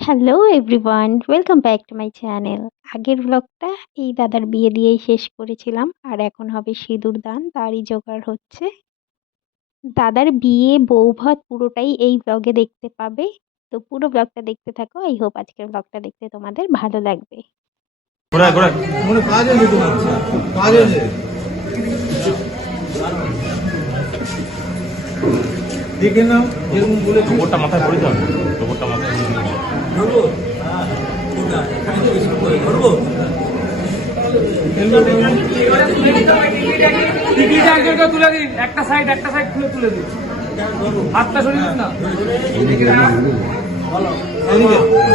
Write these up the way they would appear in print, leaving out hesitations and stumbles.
Hello everyone, welcome back to my channel. আগের ব্লগটা এই দাদার বিয়ে দিয়েই শেষ করেছিলাম, আর এখন হবে সিঁদুর দান, তারই জোগাড় হচ্ছে। দাদার বিয়ে বৌভাত পুরোটাই এই ব্লগে দেখতে পাবে। তো পুরো ব্লগটা দেখতে থাকো। আই হোপ আজকের ব্লগটা দেখতে তোমাদের ভালো লাগবে। ঘোরায় ঘোরায় মনে কাজ আছে তোমার কাজ আছে দেখে নাও যেরকম বলেছি গোবরটা মাথায় পড়ে যাবে গোবরটা মাথায় পড়ে যাবে টিকিট একজনকে তুলে দিন, একটা সাইড খুলে তুলে দিন, হাতটা সরিয়ে দিন না। এদিকে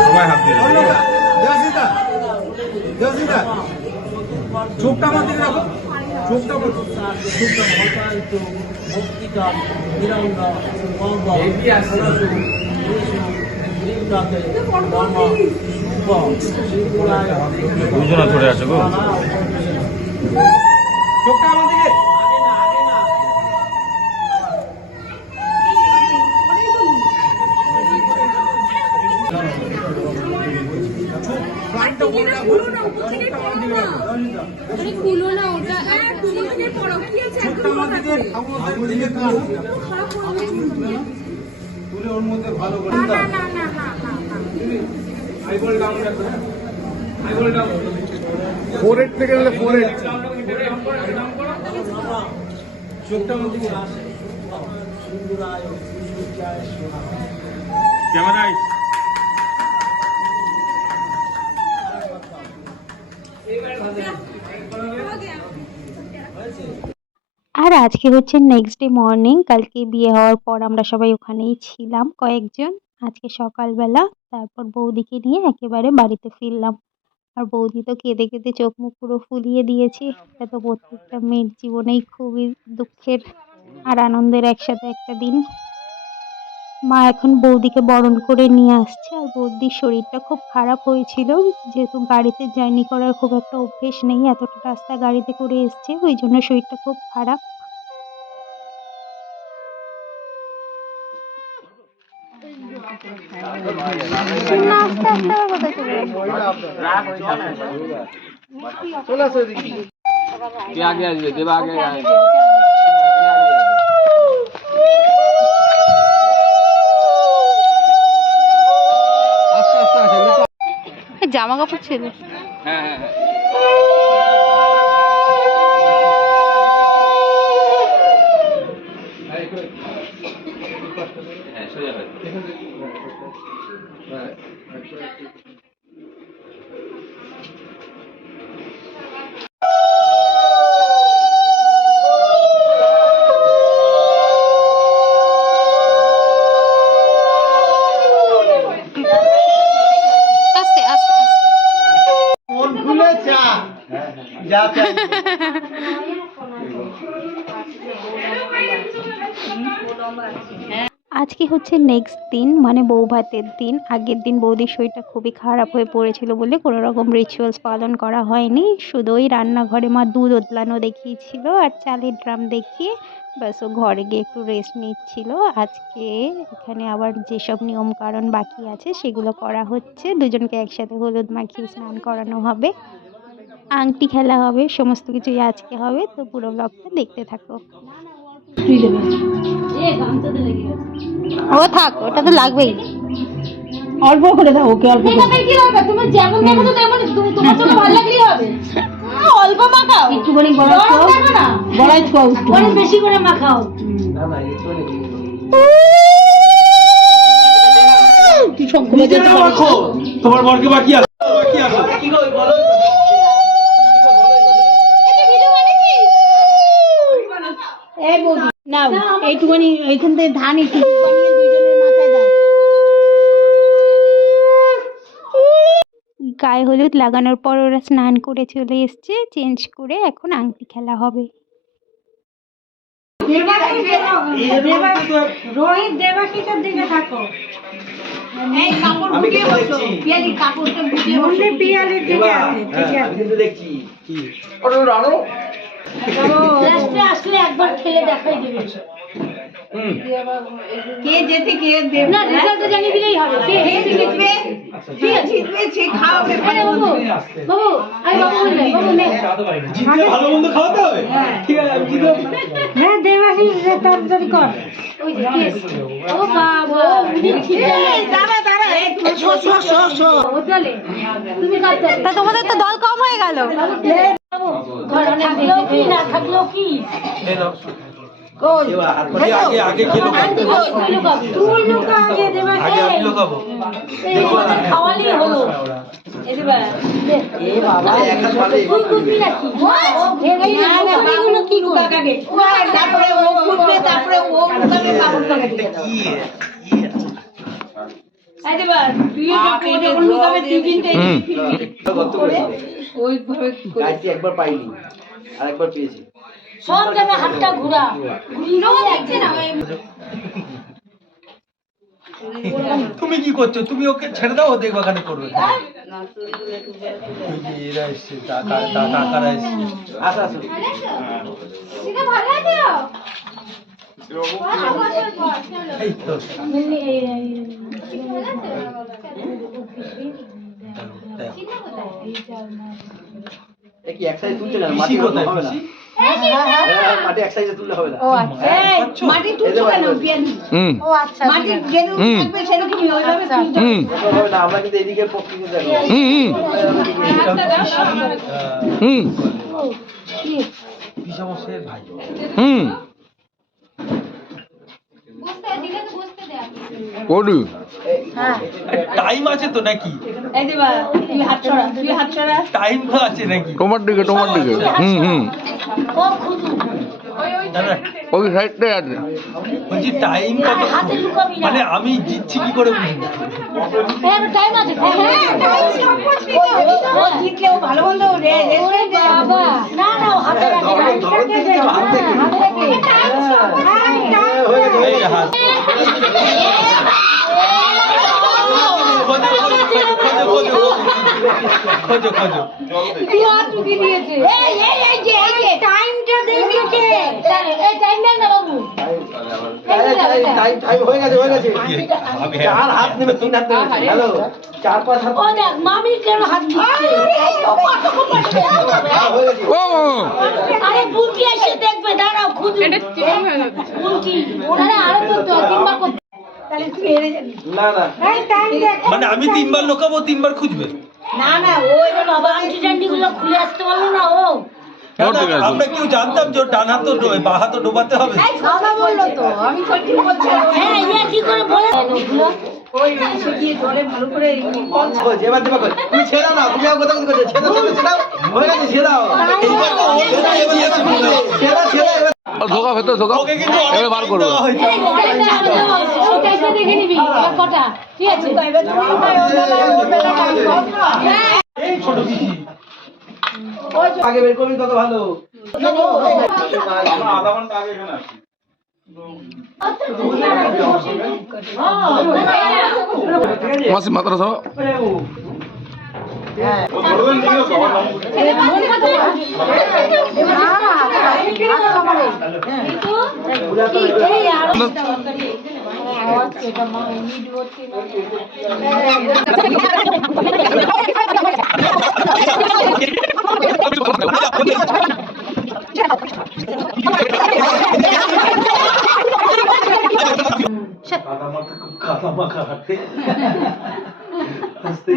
সবাই হাত দিয়ে দেবাশিসদা দেবাশিসদা চোখটা আমার দিকে রাখো চোখটা দুজনা ধরে আছে গো চোখটা আমার দিকে খুলো না ওটা, তুমি পড়ো কি আছে তুলে ওর মধ্যে ভালো করে না না না না না না আইবল ডাউন রাখো, আইবল ডাউন, ফোরেট থেকে গেলে ফোরেট ডাউন করো, চোখটা আমার দিকে ক্যামেরায় আর আজকে হচ্ছে নেক্সট ডে মর্নিং। কালকে বিয়ে হওয়ার পর আমরা সবাই ওখানেই ছিলাম কয়েকজন। আজকে সকালবেলা তারপর বৌদিকে নিয়ে একেবারে বাড়িতে ফিরলাম। আর বৌদি তো কেঁদে কেঁদে চোখ মুখ পুরো ফুলিয়ে দিয়েছে। এটা তো প্রত্যেকটা মেয়ের জীবনেই খুবই দুঃখের আর আনন্দের একসাথে একটা দিন। মা এখন বৌদিকে বরণ করে নিয়ে আসছে। আর বৌদির শরীরটা খুব খারাপ হয়েছিল, যেহেতু গাড়িতে জার্নি করার খুব একটা অভ্যেস নেই, এতটা রাস্তা গাড়িতে করে এসছে, ওই জন্য শরীরটা খুব খারাপ। চলে আসো এদিকে কে আগে আসবে? দেবা আগে আসবে। জামা কাপড় ছিল। হ্যাঁ হ্যাঁ হ্যাঁ, হ্যাঁ সোজা করে। আস্তে আস্তে ফোন খুলে চা যা চাই আজকে হচ্ছে নেক্সট দিন, মানে বৌভাতের দিন। আগের দিন বৌদির শরীরটা খুবই খারাপ হয়ে পড়েছিল বলে কোনো রকম রিচুয়ালস পালন করা হয়নি। শুধু ওই রান্নাঘরে মা দুধ ওতলানো দেখিয়েছিল আর চালের ড্রাম দেখিয়ে ব্যাস ও ঘরে গিয়ে একটু রেস্ট নিচ্ছিল। আজকে এখানে আবার যেসব নিয়ম কারণ বাকি আছে সেগুলো করা হচ্ছে। দুজনকে একসাথে হলুদ মাখিয়ে স্নান করানো হবে, আংটি খেলা হবে, সমস্ত কিছুই আজকে হবে। তো পুরো ব্লগটা দেখতে থাকো। ও থাক, ওটা তো লাগবেই। অল্প করে দাও ওকে, অল্প করে। কি দরকার, তুমি যেমন দেখো তেমন, তুমি তোমার চোখে ভালো লাগলেই হবে। অল্প মাখাও, একটুখানি বড়াই খাও, দেখো না বড়াই খাও, অনেক বেশি করে মাখাও। তোমার বরকে বাকি আছে এই বৌদি নাও এইটুখানি, এইখান থেকে ধান একটু বানিয়ে দুইজনের মাথায় দাও। গায়ে হলুদ লাগানোর পর ওরা স্নান করে চলে এসছে, চেঞ্জ করে এখন আংটি খেলা হবে। রোহিত দেবাশিসের দিকে থাকো, এই কাপড় গুটিয়ে বসো, পিয়ালি কাপড়টা গুটিয়ে বসো, পিয়ালির দিকে আছে, ঠিক আছে দেখছি কি লাস্টে আসলে একবার খেলে দেখাই দেবে। কে যেতে কে দেবে না, রেজাল্টটা জানিয়ে দিলেই হবে। কে জিতবে সে খাওয়াবে। আরে বাবু, আরে বাবু বলবে, বাবু নে। জিতলে ভালো মন্দ খাওয়াতে হবে। ঠিক আছে, আমি জিতবো। হ্যাঁ দেবাশিস তাড়াতাড়ি কর। ওই যে কেস। ও বাবা, উনি ঠিক আছে। দাঁড়া একটু শো। ও চলে। তুমি কাজ চলে। তা তোমাদের তো দল কম হয়ে গেল। ঘরে থাকলেও কি না থাকলেও কি? এই নাও। কই? আগে কে লোকাবো? আন্টি কই? তুই লুকা আগে দেবাশিস। আগে আমি লোকাবো। এই ওদের খাওয়ালেই হলো। এদিবা এ বাবা তুই কুপি নাকি এগুলো কি কাকাকে তারপরে ও কুপবে তারপরে ও মুখে কাপড় কাকে দিয়ে দাও এদিবা তুই যখন লুকাবে তুই কিন্তু ওইভাবে গাইছি একবার পাইনি আর একবার পেয়েছি। সব জায়গায় হাতটা ঘুরা ঘুরিও দেখছে না। তুমি কি করছো? তুমি ওকে ছেড়ে দাও, ও দেখবা কানে করবে। এরা এসছে, কাকারা এসছে। আসো আসো। এই তো এ কি এক সাইজ তুলছে না? পিসি মাটি কোথায়? হবে না। পিসি? মাটি এক সাইজে তুললে হবে না। ও আচ্ছা মাটি তুলছো কেন পিয়ালি? ও আচ্ছা মাটি যেরকম থাকবে সেরকমই ওইভাবে তুলছো। ওসব হবে না, আমরা কিন্তু এদিকে প্রকৃতি দেখো। পিসামশাইয়ের ভাই। টাইম আছে তো নাকি? এই দিবা তুই হাত ছড়া টাইম তো আছে নাকি? তোমার দিকে ও খুদু দাদা, ওই সাইডটাই আছে। বলছি টাইম কত? হাতে লুকাবি না। মানে আমি জিতছি কি করে বুঝবো? হ্যাঁ টাইম আছে। হ্যাঁ টাইম সব পছন্দ। ও জিতলে ও ভালো মন্দ রেস্টুরেন্ট বাবা না ও হাতে রাখে টাইমটাকে দে হাতে রাখে টাইম সব পছন্দ। এই হাত। খোঁজো। তুই হাত টুকি দিয়েছে। এই যে টাইমটা দেখবে কে? এই টাইম দেন না বাবু। টাইম হয়ে গেছে। চার হাত নেবে, তিন হাত নেবে। হ্যালো, চার পাঁচ হাত ও দেখ মামি কেন হাত দিচ্ছে? হয়ে গেছে। ও আরে বুলকি এসে দেখবে দাঁড়াও খুঁজু। বুলকি ওনারে আরো তো তিনবার করতে। তাহলে তুই হেরে যাবি। না এই টাইম দেখ। মানে আমি তিনবার লোকাবো, তিনবার খুঁজবে। না ওই বাবা আন্টি জান্টি গুলো খুলে আসতে পারলো না ও। ঠিক আছে। আমরা কেউ জানতাম যে ওর ডান হাত তো বা হাত তো ডোবাতে হবে। বাবা বললো তো আমি তো ঠিক বলছি। হ্যাঁ ইয়া কি করে বলে ওগুলো ওই এসে গিয়ে জলে ভালো করে এবার দেবা কই? তুমি ছেড়াও না, তুমি কোথাও কোথাও করছো? ছেড়াও হয়ে গেছে, ছেড়াও। ছেড়া ধোকা ভেতর ধোকা। ওকে কিন্তু এবার বার করবো। দেওয়া হয়েছে। ওটা দেখে নিবি আর কটা ঠিক আছে। এই ছোট পিসি। আগে বের করবি তত ভালো। আধা ঘন্টা আগে এখানে আসি। মাসি মাত্রা সহ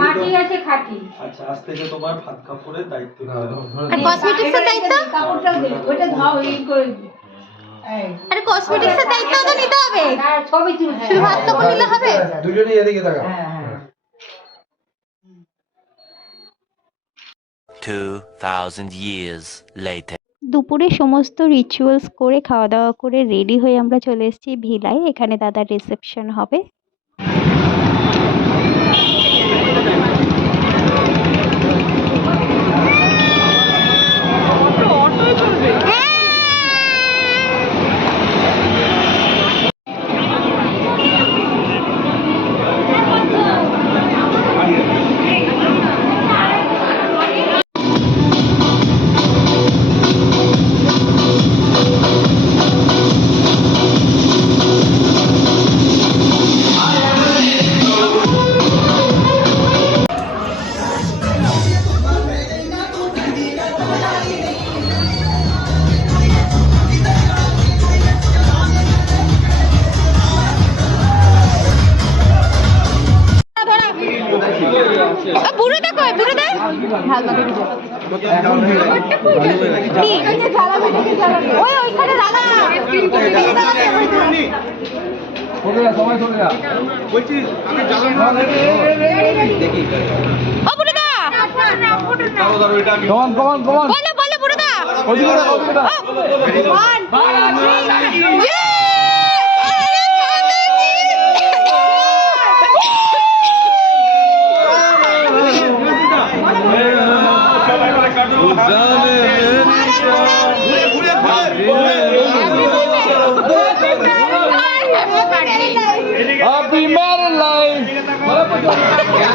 মাটি আছে খাটি। আচ্ছা, আজ থেকে তোমার ভাত কাপড়ের দায়িত্ব। আর কসমেটিক্সের দায়িত্ব? কাপড়টাও দে ওটা ধাও এই করে দে। আরে কসমেটিক্সের দায়িত্ব তো নিতে হবে। আর ছবি তুলছে। শুধু ভাত কাপড় নিলে হবে? দুজনেই এদিকে তাকা। 2000 years later. দুপুরে সমস্ত রিচুয়ালস করে খাওয়া দাওয়া করে রেডি হয়ে আমরা চলে এসেছি ভিলায়। এখানে দাদার রিসেপশন হবে। বুড়োদা কই বুড়োদা ওই ওইখানে দাদা ও বুড়োদা বলো বলো বুড়োদা Happy married life.